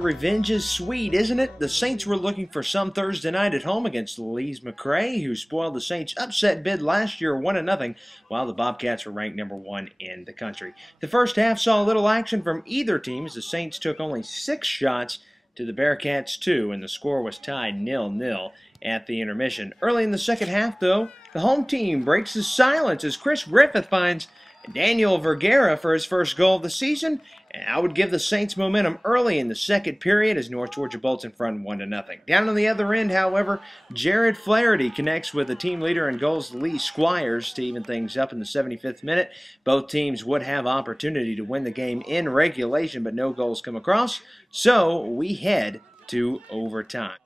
Revenge is sweet, isn't it? The Saints were looking for some Thursday night at home against Lees Mcrae, who spoiled the Saints' upset bid last year 1-0, while the Bobcats were ranked number 1 in the country. The first half saw little action from either team as the Saints took only 6 shots to the Bearcats 2, and the score was tied 0-0 at the intermission. Early in the second half, though, the home team breaks the silence as Chris Griffith finds Daniel Vergara for his first goal of the season, and I would give the Saints momentum early in the second period as North Georgia bolts in front 1-0. Down on the other end, however, Jared Flaherty connects with the team leader in goals, Lee Squires, to even things up in the 75th minute. Both teams would have opportunity to win the game in regulation, but no goals come across, so we head to overtime.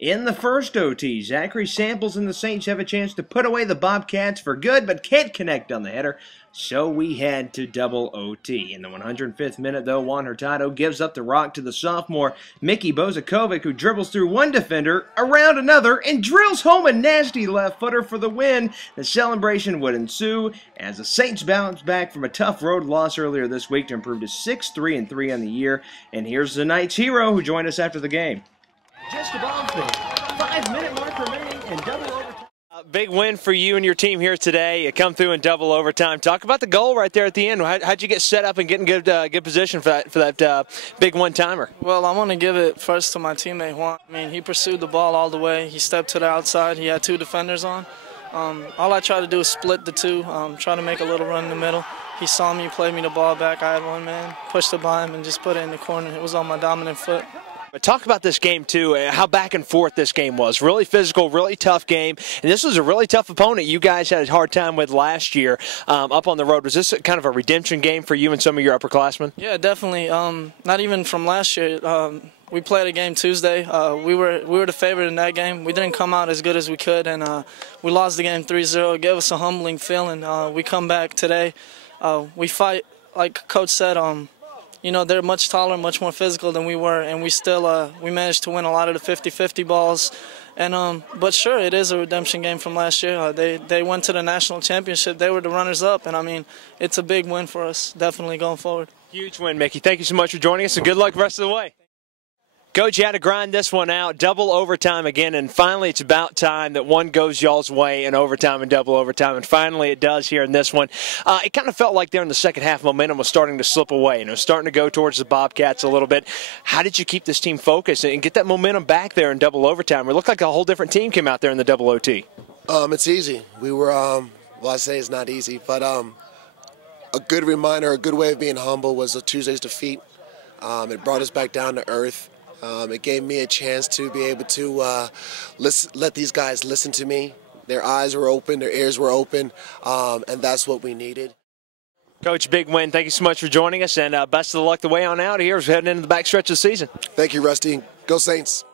In the first OT, Zachary Samples and the Saints have a chance to put away the Bobcats for good, but can't connect on the header, so we head to double OT. In the 105th minute, though, Juan Hurtado gives up the rock to the sophomore Mickey Bozakovic, who dribbles through one defender, around another, and drills home a nasty left footer for the win. The celebration would ensue as the Saints bounce back from a tough road loss earlier this week to improve to 6-3-3 on the year. And here's the night's hero who joined us after the game. Just above the 5-minute mark remaining and double overtime. Big win for you and your team here today. You come through in double overtime. Talk about the goal right there at the end. How'd you get set up and get in good position for that big one-timer? Well, I want to give it first to my teammate Juan. I mean, he pursued the ball all the way. He stepped to the outside. He had 2 defenders on. All I tried to do is split the 2, try to make a little run in the middle. He saw me, played me the ball back. I had one man, pushed it by him, and just put it in the corner. It was on my dominant foot. But talk about this game, too, how back and forth this game was. Really physical, really tough game. And this was a really tough opponent you guys had a hard time with last year up on the road. Was this kind of a redemption game for you and some of your upperclassmen? Yeah, definitely. Not even from last year. We played a game Tuesday. We were the favorite in that game. We didn't come out as good as we could, and we lost the game 3-0. It gave us a humbling feeling. We come back today. We fight, like Coach said, you know, they're much taller, much more physical than we were, and we still we managed to win a lot of the 50-50 balls. And but sure, it is a redemption game from last year. They went to the national championship. They were the runners-up, and I mean, it's a big win for us, definitely going forward. Huge win, Mickey. Thank you so much for joining us, and good luck the rest of the way. Coach, you had to grind this one out, double overtime again, and finally it's about time that one goes y'all's way in overtime and double overtime, and finally it does here in this one. It kind of felt like there in the second half momentum was starting to slip away, and it was starting to go towards the Bobcats a little bit. How did you keep this team focused and get that momentum back there in double overtime? It looked like a whole different team came out there in the double OT. It's easy. We were, well, I say it's not easy, but a good reminder, a good way of being humble was Tuesday's defeat. It brought us back down to earth. It gave me a chance to be able to let these guys listen to me. Their eyes were open, their ears were open, and that's what we needed. Coach, big win. Thank you so much for joining us, and best of luck the way on out here as we're heading into the backstretch of the season. Thank you, Rusty. Go Saints.